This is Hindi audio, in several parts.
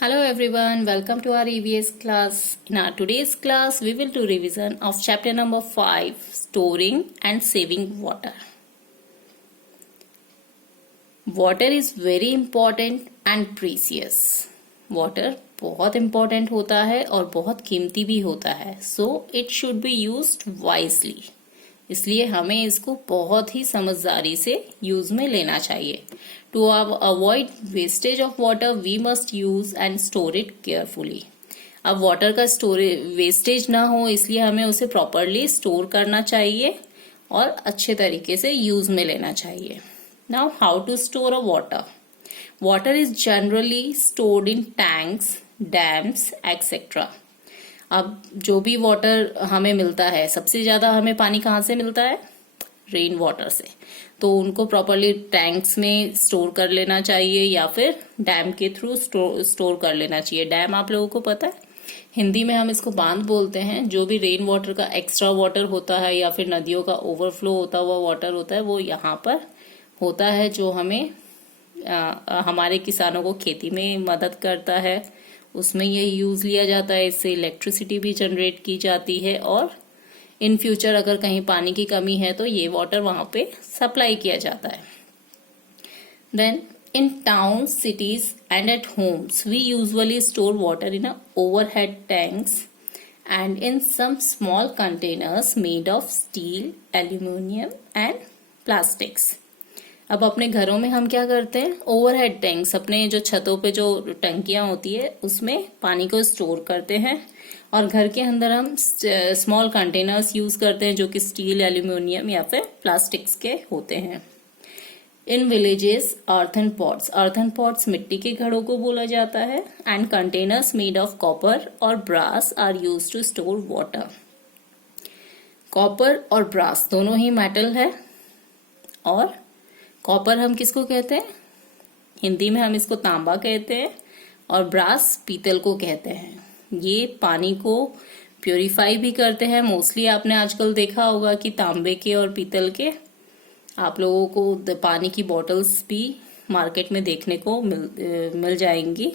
Hello everyone, welcome to our EVS class. In our today's class, we will do revision of chapter number 5, Storing and Saving Water. Water is very important and precious. Water बहुत important होता है और बहुत कीमती भी होता है. So it should be used wisely. इसलिए हमें इसको बहुत ही समझदारी से यूज में लेना चाहिए. To avoid wastage of water, we must use and store it carefully. अब वाटर का वेस्टेज ना हो इसलिए हमें उसे प्रॉपरली स्टोर करना चाहिए और अच्छे तरीके से यूज में लेना चाहिए. Now how to store a water. Water is generally stored in tanks, dams etcetera. अब जो भी वाटर हमें मिलता है, सबसे ज्यादा हमें पानी कहाँ से मिलता है? रेन वाटर से. तो उनको प्रॉपरली टैंक्स में स्टोर कर लेना चाहिए या फिर डैम के थ्रू स्टोर कर लेना चाहिए. डैम आप लोगों को पता है, हिंदी में हम इसको बांध बोलते हैं. जो भी रेन वाटर का एक्स्ट्रा वाटर होता है या फिर नदियों का ओवरफ्लो होता हुआ वाटर होता है वो यहाँ पर होता है, जो हमें हमारे किसानों को खेती में मदद करता है. उसमें ये यूज लिया जाता है. इससे इलेक्ट्रिसिटी भी जनरेट की जाती है और इन फ्यूचर अगर कहीं पानी की कमी है तो ये वाटर वहां पे सप्लाई किया जाता है. Then in town, cities and at homes we usually store water in overhead tanks and in some small containers made of steel, aluminium and plastics. अब अपने घरों में हम क्या करते हैं? ओवरहेड टैंक्स, अपने जो छतों पे जो टंकियां होती है उसमें पानी को स्टोर करते हैं. और घर के अंदर हम स्मॉल कंटेनर्स यूज करते हैं जो कि स्टील, एल्यूमिनियम या फिर प्लास्टिक्स के होते हैं. In villages earthen pots, earthen pots मिट्टी के घड़ों को बोला जाता है. And containers made of copper और brass are use to store water. Copper और ब्रास दोनों ही मेटल है. और कॉपर हम किसको कहते हैं? हिंदी में हम इसको तांबा कहते हैं. और ब्रास पीतल को कहते हैं. ये पानी को प्योरीफाई भी करते हैं. मोस्टली आपने आजकल देखा होगा कि तांबे के और पीतल के आप लोगों को पानी की बॉटल्स भी मार्केट में देखने को मिल जाएंगी.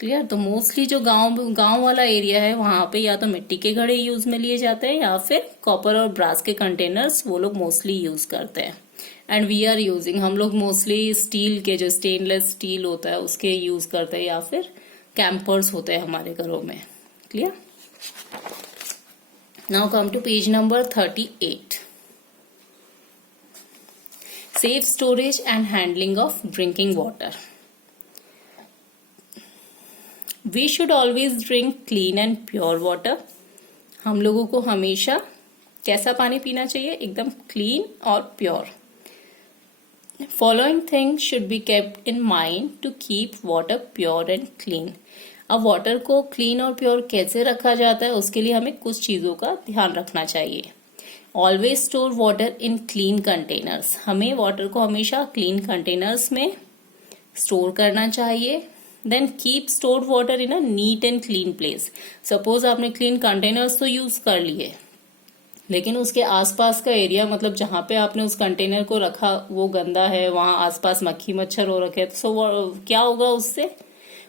क्लियर? तो मोस्टली जो गांव वाला एरिया है वहां पे या तो मिट्टी के घड़े यूज में लिए जाते हैं या फिर कॉपर और ब्रास के कंटेनर्स वो लोग मोस्टली यूज करते हैं. एंड वी आर यूजिंग, हम लोग मोस्टली स्टील के, जो स्टेनलेस स्टील होता है उसके यूज करते हैं या फिर कैंपर्स होते हैं हमारे घरों में. Clear? Now come to page number 38. Safe storage and handling of drinking water. We should always drink clean and pure water. हम लोगों को हमेशा कैसा पानी पीना चाहिए? एकदम क्लीन और pure. Following things should be kept in mind to keep water pure and clean. अब वाटर को क्लीन और प्योर कैसे रखा जाता है उसके लिए हमें कुछ चीजों का ध्यान रखना चाहिए. Always store water in clean containers. हमें वाटर को हमेशा क्लीन कंटेनर्स में स्टोर करना चाहिए. Then keep stored water in a neat and clean place. Suppose आपने क्लीन कंटेनर्स तो यूज कर लिए लेकिन उसके आसपास का एरिया, मतलब जहां पे आपने उस कंटेनर को रखा वो गंदा है, वहां आसपास मक्खी मच्छर हो रखे हैं, तो क्या होगा?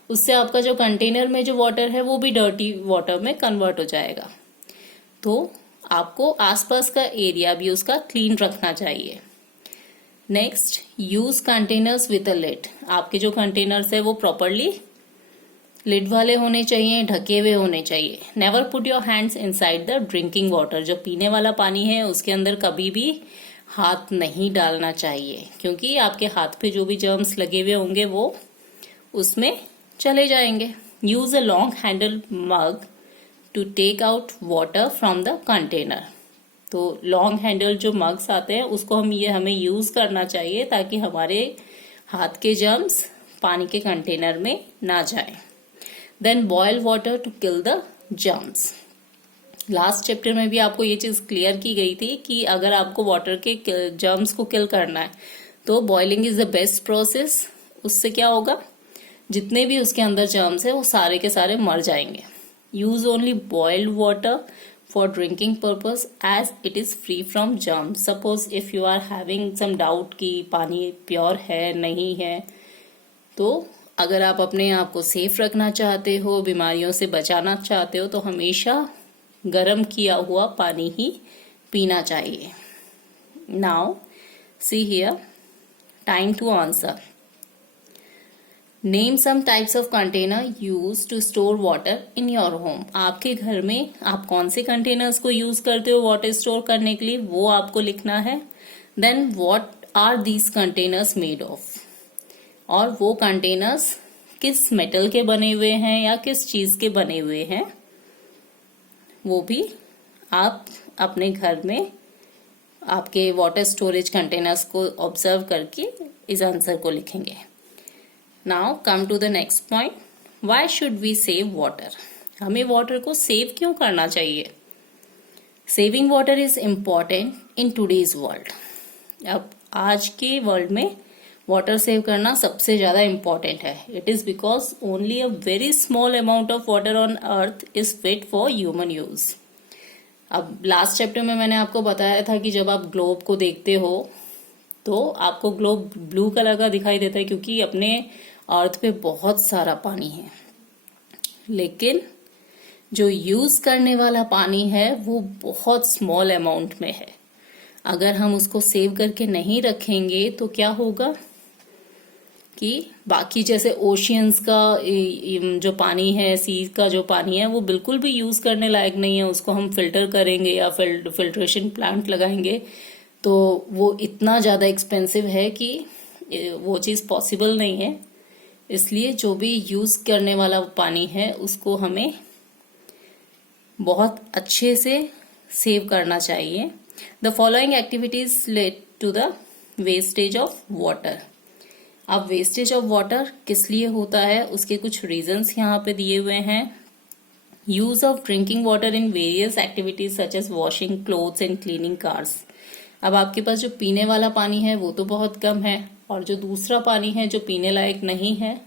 उससे आपका जो कंटेनर में जो वाटर है वो भी डर्टी वाटर में कन्वर्ट हो जाएगा. तो आपको आसपास का एरिया भी उसका क्लीन रखना चाहिए. Next, use containers with a lid. आपके जो कंटेनर्स है वो प्रॉपरली लिड वाले होने चाहिए, ढके हुए होने चाहिए. Never put your hands inside the drinking water. जो पीने वाला पानी है उसके अंदर कभी भी हाथ नहीं डालना चाहिए, क्योंकि आपके हाथ पे जो भी जर्म्स लगे हुए होंगे वो उसमें चले जाएंगे. Use a long handle mug to take out water from the container. तो लॉन्ग हैंडल जो मग्स आते हैं उसको हमें यूज करना चाहिए ताकि हमारे हाथ के जर्म्स पानी के कंटेनर में ना जाए. Then boil water to kill the germs. Last chapter में भी आपको ये चीज क्लियर की गई थी कि अगर आपको वाटर के जर्म्स को किल करना है तो boiling is the best process. उससे क्या होगा? जितने भी उसके अंदर जर्म्स है वो सारे के सारे मर जाएंगे. Use only boiled water for drinking purpose as it is free from germs. Suppose if you are having some doubt कि पानी प्योर है नहीं है, तो अगर आप अपने आप को सेफ रखना चाहते हो, बीमारियों से बचाना चाहते हो, तो हमेशा गर्म किया हुआ पानी ही पीना चाहिए। Now see here, time to answer. Name some types of container use to store water in your home. आपके घर में आप कौन से कंटेनर्स को यूज करते हो वाटर स्टोर करने के लिए, वो आपको लिखना है। Then what are these containers made of, और वो कंटेनर्स किस मेटल के बने हुए हैं या किस चीज के बने हुए हैं, वो भी आप अपने घर में आपके वाटर स्टोरेज कंटेनर्स को ऑब्जर्व करके इस आंसर को लिखेंगे। Now come to the next point, why should we save water. हमें वाटर को सेव क्यों करना चाहिए? Saving water is important in today's world. अब आज के वर्ल्ड में वाटर सेव करना सबसे ज्यादा इम्पॉर्टेंट है। It is because only a very small amount of water on earth is fit for human use. अब लास्ट चैप्टर में मैंने आपको बताया था कि जब आप ग्लोब को देखते हो तो आपको ग्लोब ब्लू कलर का दिखाई देता है, क्योंकि अपने अर्थ पे बहुत सारा पानी है, लेकिन जो यूज करने वाला पानी है वो बहुत स्मॉल अमाउंट में है। अगर हम उसको सेव करके नहीं रखेंगे तो क्या होगा कि बाकी जैसे ओशियंस का जो पानी है, सी का जो पानी है, वो बिल्कुल भी यूज करने लायक नहीं है। उसको हम फिल्टर करेंगे या फिल्ट्रेशन प्लांट लगाएंगे तो वो इतना ज्यादा एक्सपेंसिव है कि वो चीज पॉसिबल नहीं है। इसलिए जो भी यूज करने वाला पानी है उसको हमें बहुत अच्छे से सेव करना चाहिए। The following activities led to the wastage of water. अब वेस्टेज ऑफ वाटर किस लिए होता है, उसके कुछ रीजंस यहाँ पे दिए हुए हैं। Use of drinking water in various activities such as washing clothes and cleaning cars. अब आपके पास जो पीने वाला पानी है वो तो बहुत कम है, और जो दूसरा पानी है जो पीने लायक नहीं है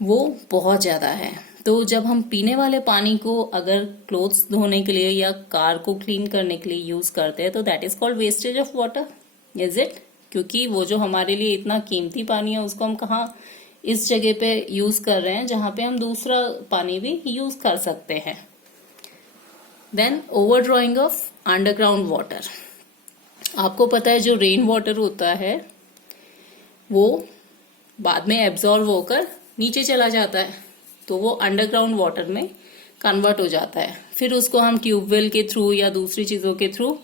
वो बहुत ज्यादा है। तो जब हम पीने वाले पानी को अगर क्लोथ्स धोने के लिए या कार को क्लीन करने के लिए यूज करते हैं तो that is called wastage of water, is it? क्योंकि वो जो हमारे लिए इतना कीमती पानी है उसको हम कहाँ इस जगह पे यूज कर रहे हैं जहां पे हम दूसरा पानी भी यूज कर सकते हैं। Then over drawing of underground water. आपको पता है जो रेन वाटर होता है वो बाद में एब्जॉर्व होकर नीचे चला जाता है, तो वो अंडरग्राउंड वाटर में कन्वर्ट हो जाता है। फिर उसको हम ट्यूबवेल के थ्रू या दूसरी चीजों के थ्रू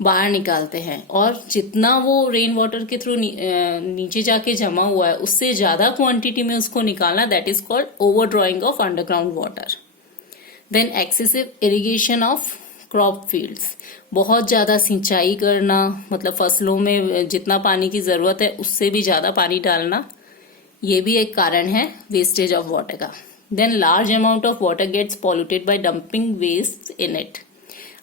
बाहर निकालते हैं, और जितना वो रेन वाटर के थ्रू नीचे जाके जमा हुआ है उससे ज्यादा क्वांटिटी में उसको निकालना, that is called over drawing of underground water. Then excessive irrigation of crop fields. बहुत ज्यादा सिंचाई करना, मतलब फसलों में जितना पानी की जरूरत है उससे भी ज्यादा पानी डालना, ये भी एक कारण है वेस्टेज ऑफ वाटर का। Then large amount of water gets polluted by dumping waste in it.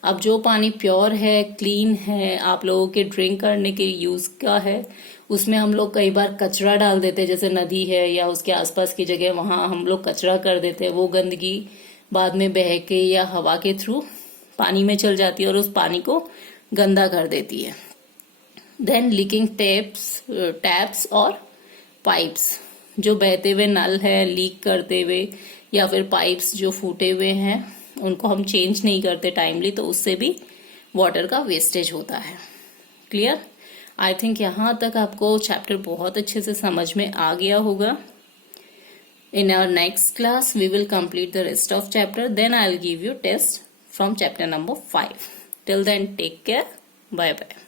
अब जो पानी प्योर है, क्लीन है, आप लोगों के ड्रिंक करने के यूज का है, उसमें हम लोग कई बार कचरा डाल देते हैं, जैसे नदी है या उसके आसपास की जगह, वहां हम लोग कचरा कर देते हैं। वो गंदगी बाद में बह के या हवा के थ्रू पानी में चल जाती है और उस पानी को गंदा कर देती है। देन लीकिंग टैप्स और पाइप्स, जो बहते हुए नल है लीक करते हुए, या फिर पाइप्स जो फूटे हुए हैं उनको हम चेंज नहीं करते टाइमली, तो उससे भी वाटर का वेस्टेज होता है। क्लियर? आई थिंक यहाँ तक आपको चैप्टर बहुत अच्छे से समझ में आ गया होगा। In our next class, we will complete the rest of chapter. Then I'll give you test from chapter number 5. Till then, take care. Bye bye.